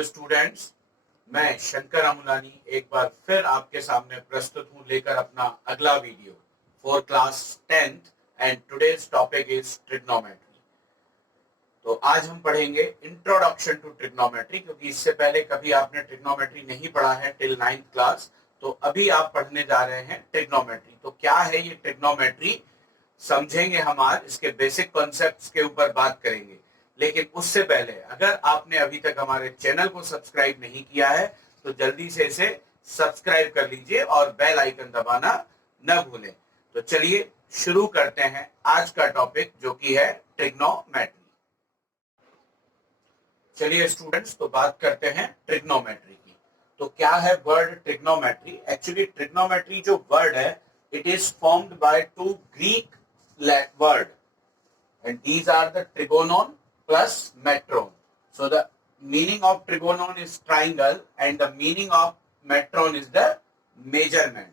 Hello students, मैं शंकर अमुलानी एक बार फिर आपके सामने प्रस्तुत हूं लेकर अपना अगला video for class 10th and today's topic is trigonometry. तो आज हम पढ़ेंगे इंट्रोडक्शन टू ट्रिग्नोमेट्री, क्योंकि इससे पहले कभी आपने ट्रिग्नोमेट्री नहीं पढ़ा है टिल 9th क्लास। तो अभी आप पढ़ने जा रहे हैं ट्रिग्नोमेट्री। तो क्या है ये ट्रिग्नोमेट्री, समझेंगे हम आज, इसके बेसिक कॉन्सेप्ट्स के ऊपर बात करेंगे। लेकिन उससे पहले अगर आपने अभी तक हमारे चैनल को सब्सक्राइब नहीं किया है तो जल्दी से इसे सब्सक्राइब कर लीजिए और बेल आइकन दबाना न भूलें। तो चलिए शुरू करते हैं आज का टॉपिक, जो कि है ट्रिग्नोमेट्री। चलिए स्टूडेंट्स, तो बात करते हैं ट्रिग्नोमेट्री की। तो क्या है वर्ड ट्रिग्नोमेट्री? एक्चुअली ट्रिग्नोमेट्री जो वर्ड है, it is formed by two Greek word and these are the trigonon plus metron. So the meaning of trigonon is triangle and the meaning of metron is the measurement.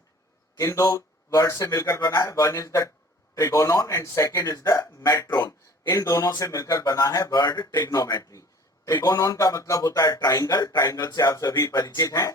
किन दो word से मिलकर बना है? One is the trigonon and second is the metron. इन दोनों से मिलकर बना है वर्ड ट्रिग्नोमेट्री। ट्रिगोनोन का मतलब होता है ट्राइंगल, ट्राइंगल से आप सभी परिचित हैं,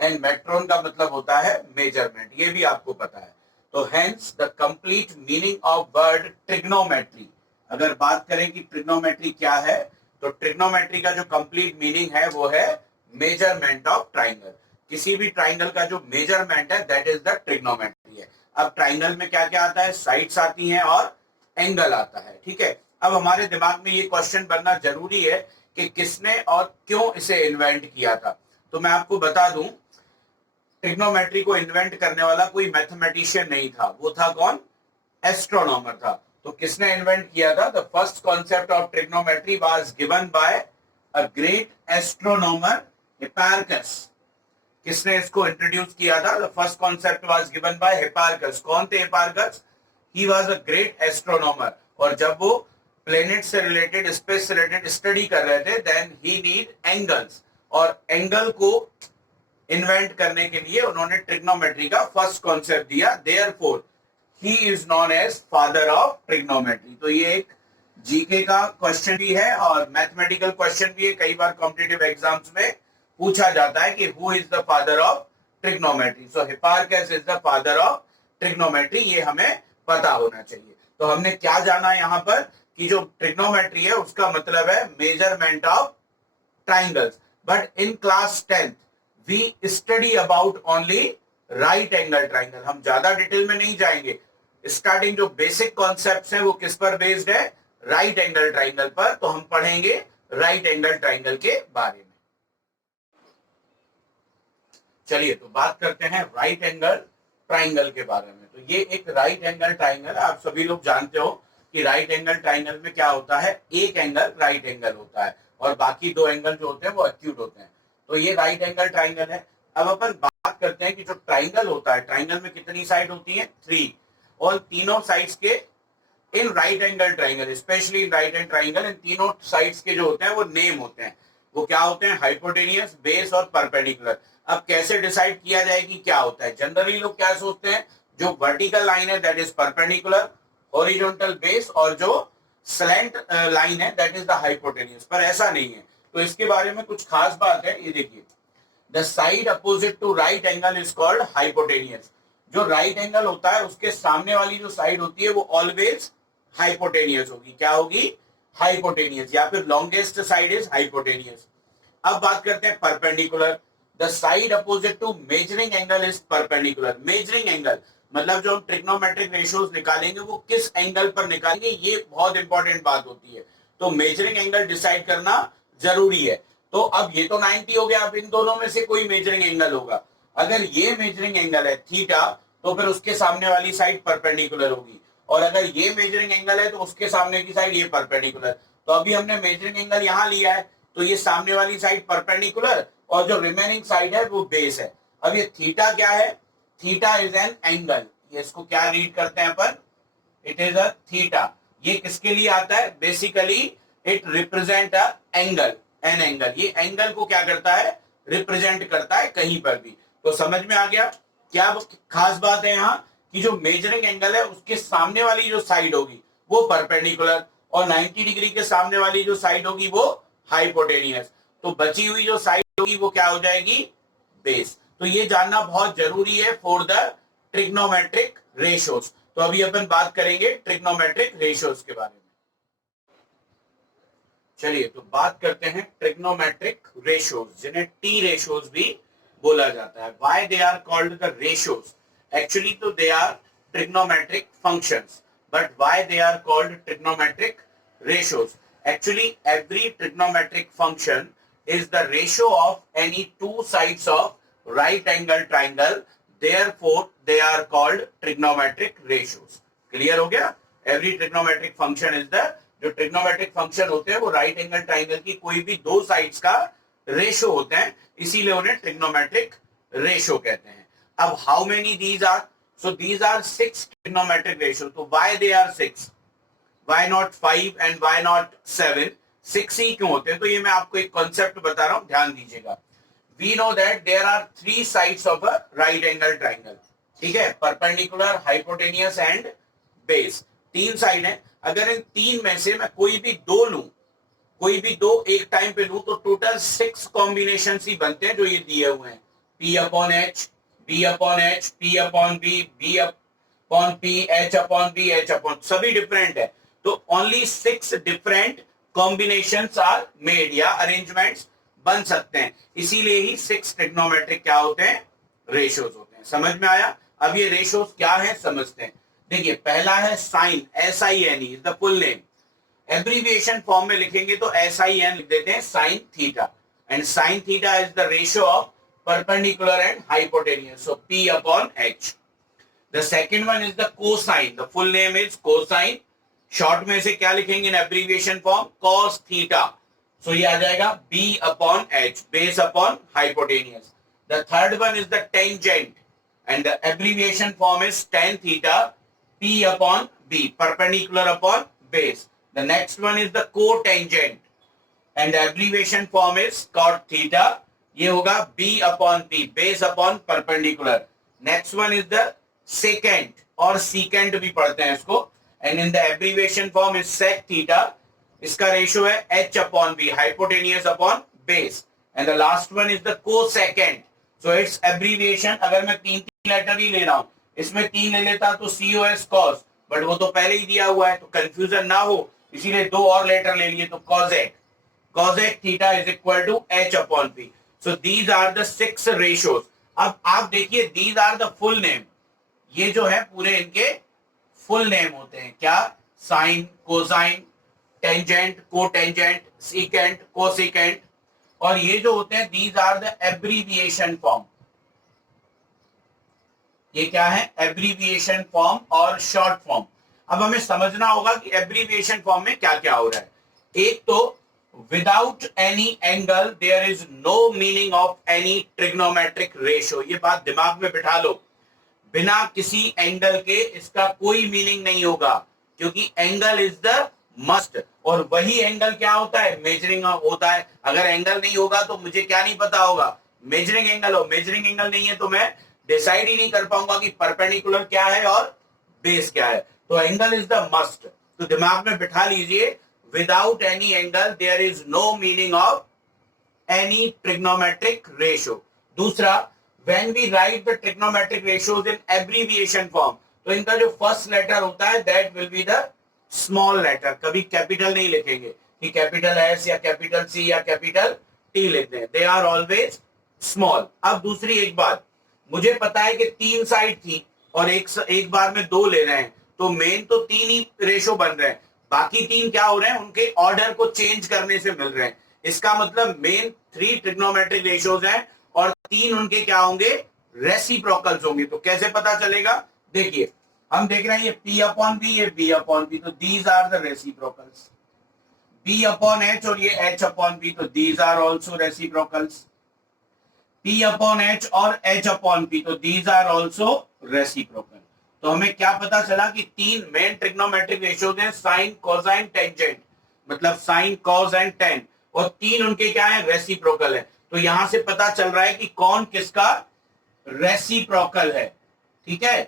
एंड मेट्रोन का मतलब होता है मेजरमेंट, ये भी आपको पता है। तो hence the complete meaning of word trigonometry, अगर बात करें कि ट्रिग्नोमेट्री क्या है, तो ट्रिग्नोमेट्री का जो कंप्लीट मीनिंग है वो है मेजरमेंट ऑफ ट्राइंगल। किसी भी ट्राइंगल का जो मेजरमेंट है दैट इज द ट्रिग्नोमेट्री है। अब ट्राइंगल में क्या क्या आता है? साइड्स आती हैं और एंगल आता है, ठीक है। अब हमारे दिमाग में ये क्वेश्चन बनना जरूरी है कि किसने और क्यों इसे इन्वेंट किया था। तो मैं आपको बता दूं, ट्रिग्नोमेट्री को इन्वेंट करने वाला कोई मैथमेटिशियन नहीं था, वो था कौन? एस्ट्रोनॉमर था। तो किसने इन्वेंट किया था? The first concept of trigonometry was given by a great astronomer Hipparchus. किसने इसको इंट्रोड्यूस किया था? The first concept was given by Hipparchus. कौन थे Hipparchus? He was a great astronomer, और जब वो प्लेनेट से रिलेटेड, स्पेस से रिलेटेड स्टडी कर रहे थे, देन ही नीड एंगल्स, और एंगल को इन्वेंट करने के लिए उन्होंने ट्रिग्नोमेट्री का फर्स्ट कॉन्सेप्ट दिया। Therefore he is known as father of trigonometry. तो ये एक जीके का क्वेश्चन भी है और मैथमेटिकल क्वेश्चन भी है। कई बार कॉम्पिटिटिव एग्जाम्स में पूछा जाता है कि who is the father of trigonometry. So Hipparchus is the father of trigonometry, ये हमें पता होना चाहिए। तो हमने क्या जाना है यहाँ पर कि जो ट्रिग्नोमेट्री है उसका मतलब है measurement of triangles. But in class 10th we study about only right angle triangle. हम ज्यादा डिटेल में नहीं जाएंगे। स्टार्टिंग जो बेसिक कॉन्सेप्ट्स हैं वो किस पर बेस्ड है? राइट एंगल ट्राइंगल पर। तो हम पढ़ेंगे राइट एंगल ट्राइंगल के बारे में। चलिए तो बात करते हैं राइट एंगल ट्राइंगल के बारे में। तो ये एक राइट एंगल ट्राइंगल है। आप सभी लोग जानते हो कि राइट एंगल ट्राइंगल में क्या होता है? एक एंगल राइट एंगल होता है और बाकी दो एंगल जो होते हैं वो एक्यूट होते हैं। तो ये राइट एंगल ट्राइंगल है। अब अपन बात करते हैं कि जो ट्राइंगल होता है, ट्राइंगल में कितनी साइड होती है? 3, और तीनों साइड्स के in right angle triangle, specially in right angle triangle, इन तीनों साइड्स के जो होते हैं वो नेम होते हैं। वो क्या होते हैं? हाइपोटेनियस, बेस और परपेंडिकुलर। अब कैसे डिसाइड किया जाए कि क्या होता है? जनरली लोग क्या सोचते हैं, जो वर्टिकल लाइन है that is perpendicular, horizontal base, और जो स्लैंट लाइन है दैट इज द हाइपोटेनियस। पर ऐसा नहीं है। तो इसके बारे में कुछ खास बात है, ये देखिए। The side opposite to right angle is called hypotenuse. जो राइट एंगल होता है उसके सामने वाली जो साइड होती है वो ऑलवेज हाइपोटेनियस होगी। क्या होगी? हाइपोटेनियस, या फिर लॉन्गेस्ट साइड इज हाइपोटेनियस। अब बात करते हैं perpendicular. The side opposite to measuring angle is perpendicular. Measuring angle मतलब जो हम ट्रिग्नोमेट्रिक रेशियोज निकालेंगे वो किस एंगल पर निकालेंगे, ये बहुत इंपॉर्टेंट बात होती है। तो मेजरिंग एंगल डिसाइड करना जरूरी है। तो अब ये तो 90 हो गया। अब इन दोनों में से कोई मेजरिंग एंगल होगा। अगर ये मेजरिंग एंगल है थीटा, तो फिर उसके सामने वाली साइड परपेंडिकुलर होगी, और अगर ये मेजरिंग एंगल है तो उसके सामने की साइड ये परपेंडिकुलर। तो अभी हमने मेजरिंग एंगल यहां लिया है, तो ये सामने वाली साइड परपेंडिकुलर और जो रिमेनिंग साइड है वो बेस है। अब ये थीटा क्या है? Theta is an angle. ये इसको क्या रीड करते हैं अपन? It is a theta. ये किसके लिए आता है? Basically it represent a angle, an angle. ये एंगल को क्या करता है? रिप्रेजेंट करता है कहीं पर भी। तो समझ में आ गया क्या खास बात है यहाँ कि जो मेजरिंग एंगल है उसके सामने वाली जो साइड होगी वो परपेंडिकुलर, और 90 डिग्री के सामने वाली जो साइड होगी वो हाइपोटेनियस। तो बची हुई जो साइड होगी वो क्या हो जाएगी, बेस। तो ये जानना बहुत जरूरी है फॉर द ट्रिग्नोमेट्रिक रेशियोज। तो अभी अपन बात करेंगे ट्रिग्नोमेट्रिक रेशियोज के बारे में। चलिए तो बात करते हैं ट्रिग्नोमेट्रिक रेशियोज, जिन्हें टी रेशियोज भी बोला जाता है। Why they are called the ratios? Actually तो they are trigonometric functions, but why they are called trigonometric ratios? Actually, every trigonometric function is the ratio of any two sides of right angle triangle. Therefore, they are called trigonometric ratios. Clear हो गया? Every trigonometric function is the, जो trigonometric function होते हैं वो right angle triangle की कोई भी दो sides का ratio होते हैं, इसीलिए उन्हें trigonometric ratio कहते हैं। अब how many these are? So these are 6 trigonometric ratios. तो why they are 6? Why not 5 and why not 7? 6 ही क्यों होते हैं? तो ये मैं आपको एक कॉन्सेप्ट बता रहा हूं, ध्यान दीजिएगा। We know that there are 3 sides of a right angle triangle. ठीक है, perpendicular, hypotenuse and base. 3 side है। अगर इन 3 में से मैं कोई भी दो लूं, कोई भी दो एक टाइम पे लूं, तो टोटल 6 कॉम्बिनेशन ही बनते हैं जो ये दिए हुए हैं। P upon H, B upon H, P upon B, B upon P, H upon B, H upon, सभी डिफरेंट है। तो only 6 different combinations are made, या अरेंजमेंट्स बन सकते हैं, इसीलिए ही 6 ट्रिग्नोमेट्रिक क्या होते हैं, रेशियोज होते हैं। समझ में आया? अब ये रेशियोज क्या है समझते हैं। देखिए पहला है sine, SIN is the full name. Abbreviation form में लिखेंगे तो SIN लिख देते हैं, sine theta. And sine theta is the ratio of perpendicular and hypotenuse, so P upon H। The second one is the cosine, the full name is cosine. Short में से क्या लिखेंगे in abbreviation form, cos theta, so ये आ जाएगा B upon H, base upon hypotenuse. The third one is the tangent and the abbreviation form is tan theta, P upon B, perpendicular upon base. The next one is the cotangent and the abbreviation form is cot theta, ये होगा B upon P, base upon perpendicular. Next one is the second, और सीकेंड भी पढ़ते हैं इसको, and in the abbreviation form is sec theta, इसका ratio है H upon B, hypotenuse upon base, and the last one is the cosecant, so its abbreviation, अगर मैं 3 letter ही ले रहा हूं, इसमें 3 ले लेता तो COS cos, बट वो तो पहले ही दिया हुआ है तो कंफ्यूजन ना हो, इसीलिए 2 और लेटर ले लिए तो cosec, cosec theta is equal to H upon P. So these are the 6 ratios. अब आप देखिए these are the full name, ये जो है पूरे इनके फुल नेम होते हैं क्या, sine, cosine, tangent, cotangent, secant, cosecant, और ये जो होते हैं these are the abbreviation form. ये क्या है, एब्रीविएशन फॉर्म और शॉर्ट फॉर्म। अब हमें समझना होगा कि एब्रीविएशन फॉर्म में क्या क्या हो रहा है। एक तो without any angle there is no meaning of any trigonometric ratio, ये बात दिमाग में बिठा लो। बिना किसी एंगल के इसका कोई मीनिंग नहीं होगा, क्योंकि एंगल इज द मस्ट, और वही एंगल क्या होता है, मेजरिंग होता है। अगर एंगल नहीं होगा तो मुझे क्या नहीं पता होगा, मेजरिंग एंगल हो। मेजरिंग एंगल नहीं है तो मैं डिसाइड ही नहीं कर पाऊंगा कि परपेंडिकुलर क्या है और बेस क्या है। तो एंगल इज द मस्ट, तो दिमाग में बिठा लीजिए, without any angle there is no meaning of any trigonometric ratio. दूसरा, when we write the trigonometric ratios in abbreviation form, तो इनका जो फर्स्ट लेटर होता है that will be the small letter, कभी कैपिटल नहीं लिखेंगे कि कैपिटल S या कैपिटल C या कैपिटल T लिखते हैं, they are always small। अब दूसरी एक बात, मुझे पता है कि 3 साइड थी और एक बार में 2 ले रहे हैं, तो मेन तो 3 ही रेशो बन रहे हैं, बाकी 3 क्या हो रहे हैं, उनके ऑर्डर को चेंज करने से मिल रहे हैं। इसका मतलब मेन 3 ट्रिग्नोमेट्रिक रेशियोज हैं और 3 उनके क्या होंगे, रेसिप्रोकल्स होंगे। तो कैसे पता चलेगा, देखिए हम देख रहे हैं ये P अपॉन B, ये B अपॉन B, तो these are the reciprocals. B upon H और ये H अपॉन B, तो these are also reciprocals. P upon H और H अपॉन P, तो दीज आर ऑल्सो रेसिप्रोकल। तो हमें क्या पता चला कि 3 मेन ट्रिग्नोमेट्रिक रेशियोज हैं, साइन, कोसाइन, टेंजेंट, मतलब साइन, कॉस एंड टेन, और 3 उनके क्या है, रेसिप्रोकल है। तो यहां से पता चल रहा है कि कौन किसका रेसिप्रोकल है। ठीक है,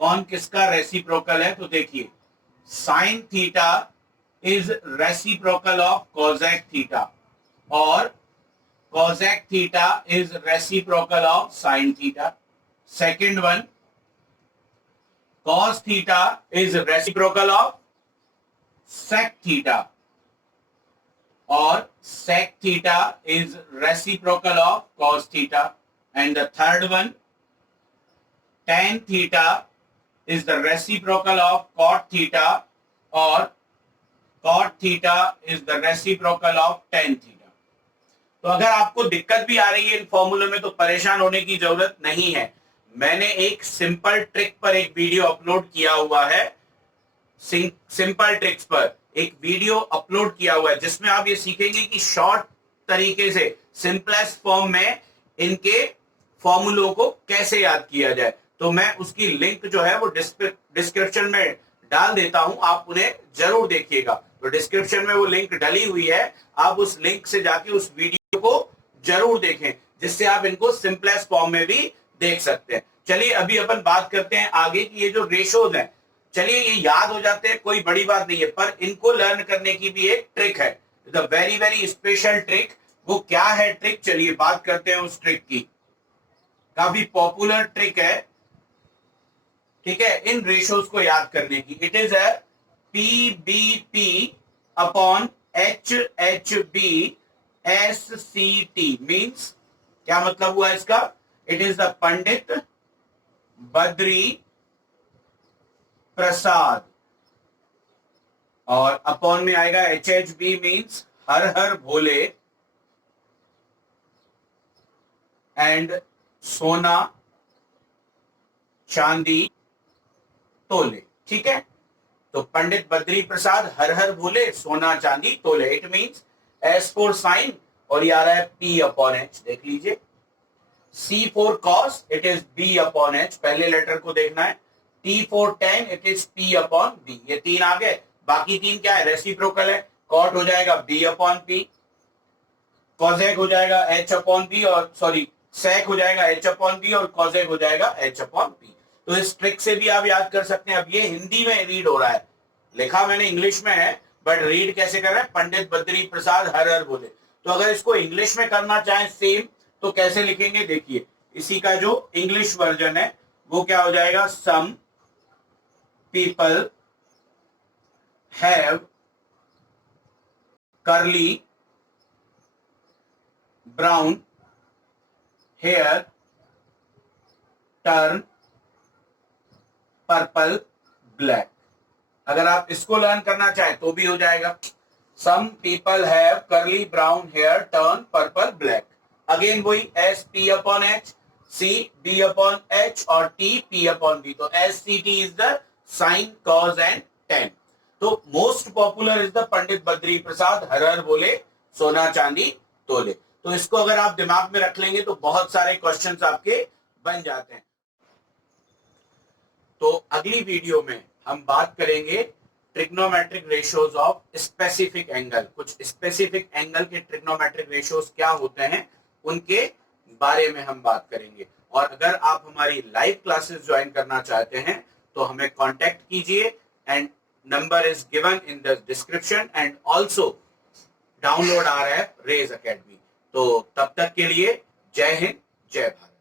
कौन किसका रेसिप्रोकल है, तो देखिए sign theta is reciprocal of cosec theta और cosec theta is reciprocal of sin theta. Second one, cos theta is reciprocal of sec theta, और sec theta is reciprocal of cos theta. And the third one, tan theta is the reciprocal of cot theta, और cot theta is the reciprocal of tan theta. तो अगर आपको दिक्कत भी आ रही है इन फॉर्मूलों में तो परेशान होने की जरूरत नहीं है। मैंने एक सिंपल ट्रिक पर एक वीडियो अपलोड किया हुआ है, सिंपल ट्रिक्स पर एक वीडियो अपलोड किया हुआ है जिसमें आप ये सीखेंगे कि शॉर्ट तरीके से सिंपलेस्ट फॉर्म में इनके फॉर्मूलों को कैसे याद किया जाए। तो मैं उसकी लिंक जो है वो डिस्क्रिप्शन में डाल देता हूं, आप उन्हें जरूर देखिएगा। तो डिस्क्रिप्शन में वो लिंक डली हुई है, आप उस लिंक से जाके उस वीडियो को जरूर देखें जिससे आप इनको सिंपलेस्ट फॉर्म में भी देख सकते हैं। चलिए अभी अपन बात करते हैं आगे की, ये जो रेशोज हैं, चलिए ये याद हो जाते हैं, कोई बड़ी बात नहीं है, पर इनको लर्न करने की भी एक ट्रिक है, the very very special trick. वो क्या है ट्रिक, चलिए बात करते हैं उस ट्रिक की। काफी पॉपुलर ट्रिक है, ठीक है, इन रेशोज को याद करने की। It is a PBP upon HHB SCT means, क्या मतलब हुआ इसका, it is the Pandit Badri प्रसाद, और अपॉन में आएगा HHB means her her Bhole, and सोना चांदी तोले। ठीक है, तो पंडित बद्री प्रसाद हर हर भोले सोना चांदी तोले। It means S for sine, और ये आ रहा है P अपॉन H, देख लीजिए। C for cos, it is B upon H, पहले लेटर को देखना है। T for ten, it is P upon B। ये तीन आ गए, बाकी तीन क्या है, रेसिप्रोकल है। कॉट हो जाएगा B अपॉन P, कॉजेक हो जाएगा H अपॉन B, और सॉरी सेक हो जाएगा H अपॉन B, और कॉजेक हो जाएगा H अपॉन P। तो इस ट्रिक से भी आप याद कर सकते हैं। अब ये हिंदी में रीड हो रहा है, लिखा मैंने इंग्लिश में है, बट रीड कैसे कर रहे हैं, पंडित बद्री प्रसाद हर हर भोले। तो अगर इसको इंग्लिश में करना चाहें सेम, तो कैसे लिखेंगे, देखिए इसी का जो इंग्लिश वर्जन है वो क्या हो जाएगा, some people have curly brown hair turn purple black. अगर आप इसको लर्न करना चाहें तो भी हो जाएगा, some people have curly brown hair turn purple black. Again वही S P upon H, C B upon H, और T P अपॉन B। तो SCT is the sine cos and tan. तो most popular is the Pandit Badri Prasad हर हर बोले सोना चांदी तोले। तो इसको अगर आप दिमाग में रख लेंगे तो बहुत सारे क्वेश्चंस आपके बन जाते हैं। तो अगली वीडियो में हम बात करेंगे trigonometric ratios of specific angle. कुछ स्पेसिफिक एंगल के ट्रिग्नोमेट्रिक रेशियोज क्या होते हैं उनके बारे में हम बात करेंगे। और अगर आप हमारी लाइव क्लासेस ज्वाइन करना चाहते हैं तो हमें कांटेक्ट कीजिए, and number is given in the description, and also download our app Rays Academy. तो तब तक के लिए जय हिंद, जय भारत।